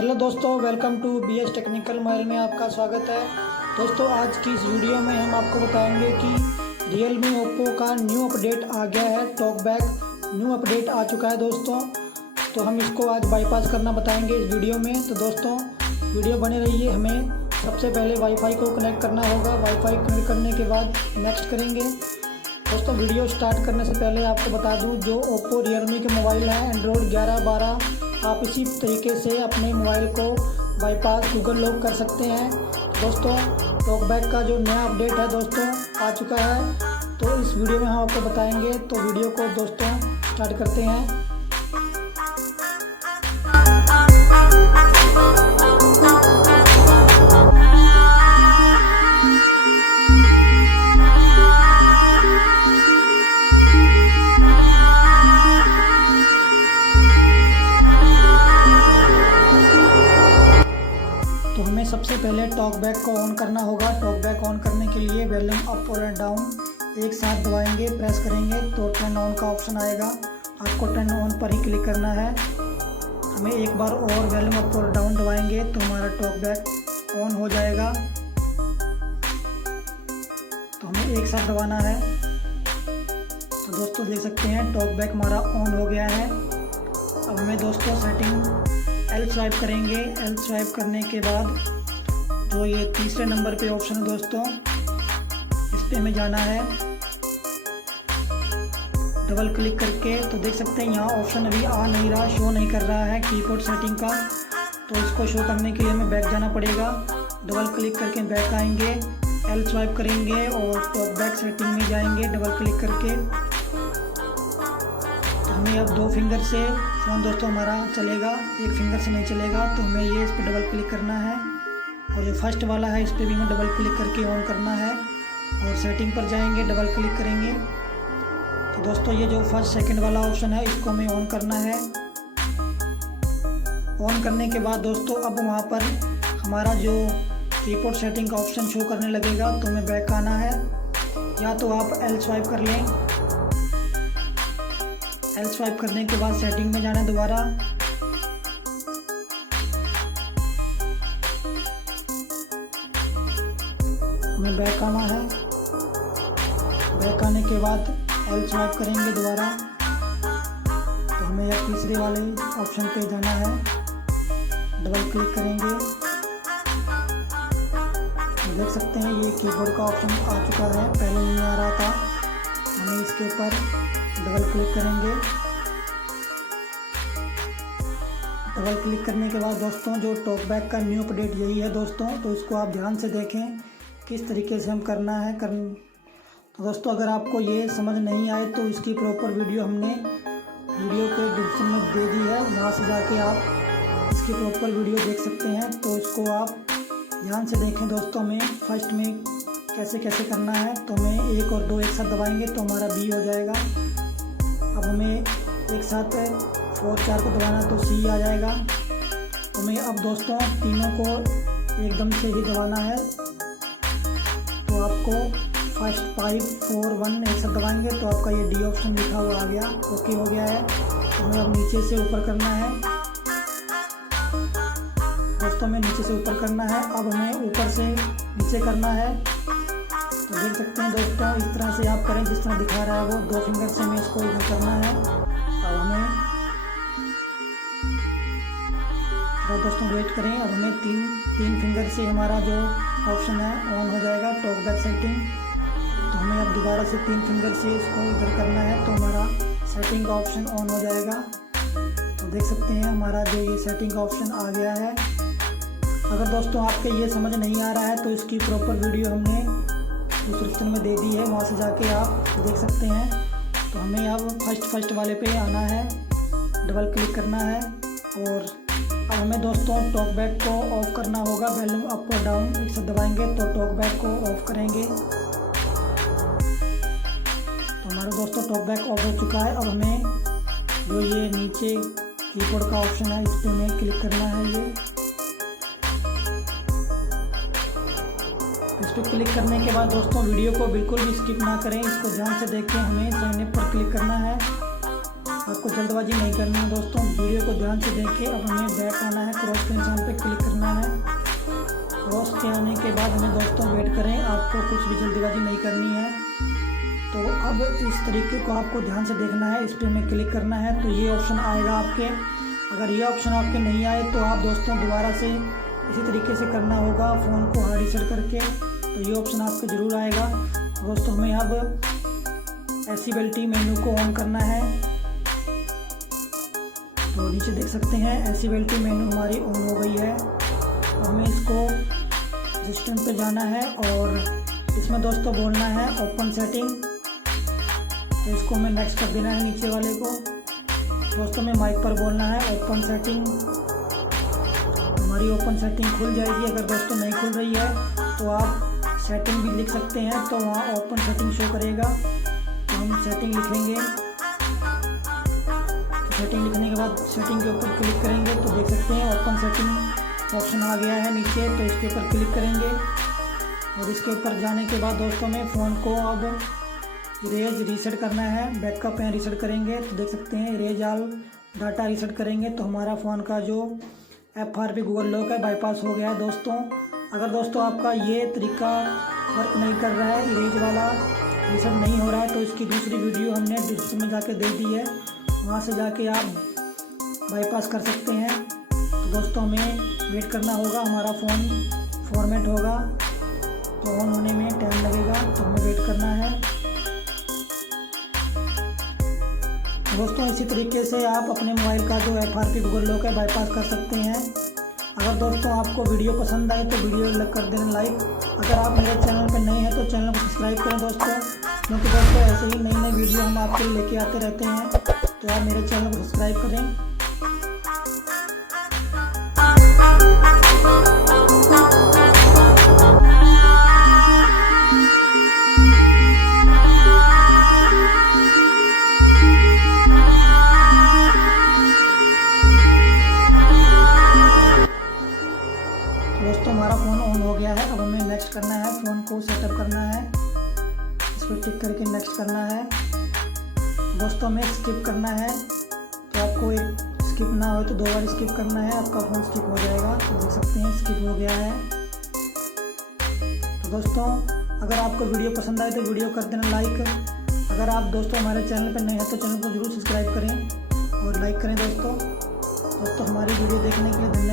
Hello दोस्तों, welcome to BS technical mobile में आपका स्वागत है। दोस्तों आज की इस वीडियो में हम आपको बताएंगे कि Realme Oppo का न्यू अपडेट आ गया है। टॉकबैक न्यू अपडेट आ चुका है दोस्तों, तो हम इसको आज बाईपास करना बताएंगे इस वीडियो में। तो दोस्तों वीडियो बने रहिए। हमें सबसे पहले वाईफाई को कनेक्ट करना होगा। वाईफाई कनेक्ट करने के बाद नेक्स्ट करेंगे। दोस्तों वीडियो स्टार्ट करने से पहले आपको बता दूं, जो Oppo Realme के मोबाइल हैं एंड्रॉयड 11, 12, आप इसी तरीके से अपने मोबाइल को बाईपास गूगल लॉक कर सकते हैं। दोस्तों टॉकबैक का जो नया अपडेट है दोस्तों आ चुका है, तो इस वीडियो में हम आपको बताएंगे। तो वीडियो को दोस्तों स्टार्ट करते हैं। तो हमें सबसे पहले टॉकबैक को ऑन करना होगा। टॉकबैक ऑन करने के लिए वॉल्यूम अप और डाउन एक साथ दबाएंगे, प्रेस करेंगे तो टर्न ऑन का ऑप्शन आएगा। आपको टर्न ऑन पर ही क्लिक करना है। हमें एक बार और वॉल्यूम अप और डाउन दबाएंगे तो हमारा टॉकबैक ऑन हो जाएगा। तो हमें एक साथ दबाना है। तो दोस्तों देख सकते हैं टॉकबैक हमारा ऑन हो गया है। अब हमें दोस्तों सेटिंग L स्वाइप करेंगे। L स्वाइप करने के बाद जो ये तीसरे नंबर पे ऑप्शन है दोस्तों, इस पे हमें जाना है। डबल क्लिक करके तो देख सकते हैं यहाँ ऑप्शन अभी आ नहीं रहा, शो नहीं कर रहा है कीबोर्ड सेटिंग का। तो इसको शो करने के लिए हमें बैक जाना पड़ेगा। डबल क्लिक करके बैक आएंगे, L स्वाइप करेंगे और टॉकबैक सेटिंग में जाएंगे डबल क्लिक करके। हमें अब 2 फिंगर से फ़ोन दोस्तों हमारा चलेगा, एक फिंगर से नहीं चलेगा। तो हमें ये इस पर डबल क्लिक करना है और जो फर्स्ट वाला है इस पर भी हमें डबल क्लिक करके ऑन करना है और सेटिंग पर जाएंगे, डबल क्लिक करेंगे। तो दोस्तों ये जो फर्स्ट सेकंड वाला ऑप्शन है इसको हमें ऑन करना है। ऑन करने के बाद दोस्तों अब वहाँ पर हमारा जो कीबोर्ड सेटिंग का ऑप्शन शो करने लगेगा, तो हमें बैक आना है। या तो आप L स्वाइप कर लें। L स्वाइप करने के बाद सेटिंग में जाना है दोबारा। हमें बैक आना है। बैक आने के बाद L स्वाइप करेंगे दोबारा। तो हमें यह तीसरे वाले ऑप्शन पे जाना है, डबल क्लिक करेंगे। देख सकते हैं ये कीबोर्ड का ऑप्शन आ चुका है, पहले नहीं आ रहा था। हमें इसके ऊपर डबल क्लिक करेंगे। डबल क्लिक करने के बाद दोस्तों जो टॉकबैक का न्यू अपडेट यही है दोस्तों, तो इसको आप ध्यान से देखें किस तरीके से हम करना है। तो दोस्तों अगर आपको ये समझ नहीं आए तो इसकी प्रॉपर वीडियो हमने वीडियो के डिस्क्रिप्शन में दे दी है, वहाँ से जाके आप इसकी प्रॉपर वीडियो देख सकते हैं। तो इसको आप ध्यान से देखें दोस्तों। में फर्स्ट में कैसे कैसे करना है, तो हमें 1 और 2 एक साथ दबाएंगे तो हमारा B हो जाएगा। अब हमें एक साथ 4, 4 को दबाना तो C आ जाएगा। हमें अब दोस्तों तीनों को एकदम से ही दबाना है। तो आपको फर्स्ट 5, 4, 1 एक साथ दबाएंगे तो आपका ये D ऑप्शन लिखा हुआ आ गया, ओके हो गया है। तो हमें अब नीचे से ऊपर करना है दोस्तों, हमें नीचे से ऊपर करना है। अब हमें ऊपर से नीचे करना है। तो देख सकते हैं दोस्तों इस तरह से आप करें जिस तरह दिखा रहा है वो 2 फिंगर से हमें इसको इधर करना है। अब हमें तो दोस्तों वेट करें। अब हमें तीन फिंगर से हमारा जो ऑप्शन है ऑन हो जाएगा टॉकबैक सेटिंग। तो हमें अब दोबारा से 3 फिंगर से इसको इधर करना है तो हमारा सेटिंग का ऑप्शन ऑन हो जाएगा। तो देख सकते हैं हमारा जो ये सेटिंग का ऑप्शन आ गया है। अगर दोस्तों आपके ये समझ नहीं आ रहा है तो इसकी प्रॉपर वीडियो हमने डिस्क्रिप्शन में दे दी है, वहाँ से जाके आप देख सकते हैं। तो हमें अब फर्स्ट वाले पे आना है, डबल क्लिक करना है और अब हमें दोस्तों टॉकबैक को ऑफ करना होगा। वॉल्यूम अप और डाउन एक साथ दबाएंगे तो टॉकबैक को ऑफ करेंगे। तो हमारा दोस्तों टॉकबैक ऑफ हो चुका है। अब हमें जो ये नीचे कीबोर्ड का ऑप्शन है इस पर हमें क्लिक करना है। ये इस पर क्लिक करने के बाद दोस्तों वीडियो को बिल्कुल भी स्किप ना करें, इसको ध्यान से देखें। हमें साइन अप पर क्लिक करना है। आपको जल्दबाजी नहीं करनी है दोस्तों, वीडियो को ध्यान से देखें। अब हमें बैक आना है, क्रॉस के निशान पे क्लिक करना है। क्रॉस के आने के बाद हमें दोस्तों वेट करें, आपको कुछ भी जल्दीबाजी नहीं करनी है। तो अब इस तरीके को आपको ध्यान से देखना है, इस पर हमें क्लिक करना है तो ये ऑप्शन आएगा आपके। अगर ये ऑप्शन आपके नहीं आए तो आप दोस्तों दोबारा से इसी तरीके से करना होगा, फ़ोन को हार्ड रीसेट करके, तो ये ऑप्शन आपको ज़रूर आएगा। दोस्तों हमें अब एसेसिबिलिटी मेन्यू को ऑन करना है। तो नीचे देख सकते हैं एसेसिबिलिटी मेन्यू हमारी ऑन हो गई है। हमें इसको असिस्टेंट पे जाना है और इसमें दोस्तों बोलना है ओपन सेटिंग, तो इसको हमें नेक्स्ट कर देना है नीचे वाले को। दोस्तों में माइक पर बोलना है ओपन सेटिंग, हमारी ओपन सेटिंग खुल जाएगी। अगर दोस्तों नहीं खुल रही है तो आप सेटिंग भी लिख सकते हैं, तो वहाँ ओपन सेटिंग शो करेगा। तो हम सेटिंग लिखेंगे, सेटिंग लिखने के बाद सेटिंग के ऊपर क्लिक करेंगे तो देख सकते हैं ओपन सेटिंग ऑप्शन आ गया है नीचे, तो इसके ऊपर क्लिक करेंगे। और इसके ऊपर जाने के बाद दोस्तों में फ़ोन को अब इरेज रीसेट करना है, बैकअप में रीसेट करेंगे तो देख सकते हैं इरेज ऑल डाटा रीसेट करेंगे तो हमारा फ़ोन का जो FRP गूगल लॉक है बाईपास हो गया है दोस्तों। अगर दोस्तों आपका ये तरीका वर्क नहीं कर रहा है, इरेज वाला रीसेट नहीं हो रहा है, तो इसकी दूसरी वीडियो हमने डिस्क्रिप्शन में जाके दे दी है, वहाँ से जाके आप बाईपास कर सकते हैं। तो दोस्तों हमें वेट करना होगा, हमारा फ़ोन फॉर्मेट होगा तो ऑन होने में टाइम लगेगा, तो हमें वेट करना है। दोस्तों इसी तरीके से आप अपने मोबाइल का जो FRP गूगल लॉक है बाईपास कर सकते हैं। अगर दोस्तों आपको वीडियो पसंद आए तो वीडियो कर देना लाइक। अगर आप मेरे चैनल पर नए हैं तो चैनल को सब्सक्राइब करें दोस्तों, क्योंकि दोस्तों ऐसे ही नई नई वीडियो हम आपके लिए लेके आते रहते हैं, तो आप मेरे चैनल को सब्सक्राइब करें। दोस्तों हमारा फ़ोन ऑन हो गया है। अब हमें नेक्स्ट करना है, फ़ोन को सेटअप करना है, इस पर टिक करके नेक्स्ट करना है। दोस्तों हमें स्किप करना है, तो आपको एक स्किप ना हो तो 2 बार स्किप करना है, आपका फ़ोन स्किप हो जाएगा। तो देख सकते हैं स्किप हो गया है। तो दोस्तों अगर आपको वीडियो पसंद आए तो वीडियो कर देना लाइक। अगर आप दोस्तों हमारे चैनल पर नए हैं तो चैनल को ज़रूर सब्सक्राइब करें और लाइक करें दोस्तों। हमारी वीडियो देखने के लिए धन्यवाद।